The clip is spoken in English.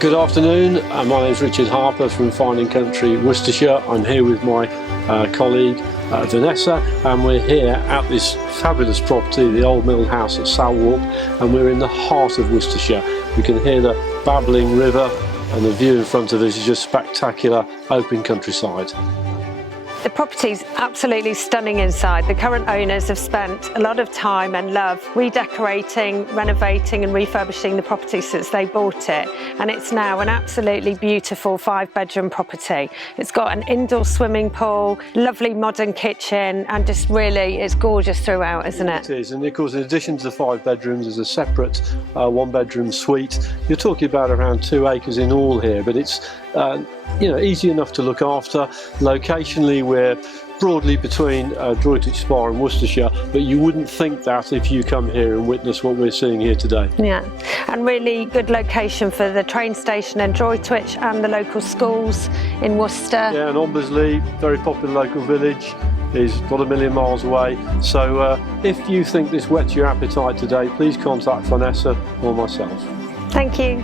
Good afternoon, my name is Richard Harper from Fine and Country, Worcestershire. I'm here with my colleague Vanessa, and we're here at this fabulous property, the Old Mill House at Salwarp, and we're in the heart of Worcestershire. We can hear the babbling river, and the view in front of us is just spectacular open countryside. The property's absolutely stunning inside. The current owners have spent a lot of time and love redecorating, renovating and refurbishing the property since they bought it, and it's now an absolutely beautiful 5-bedroom property. It's got an indoor swimming pool, lovely modern kitchen, and just really it's gorgeous throughout, isn't it? It is, and of course in addition to the 5 bedrooms there's a separate 1-bedroom suite. You're talking about around 2 acres in all here, but it's easy enough to look after. Locationally we're broadly between Droitwich Spa and Worcestershire, but you wouldn't think that if you come here and witness what we're seeing here today. Yeah, and really good location for the train station in Droitwich and the local schools in Worcester. Yeah, and Ombersley, very popular local village, is not a million miles away. So if you think this whets your appetite today, please contact Vanessa or myself. Thank you.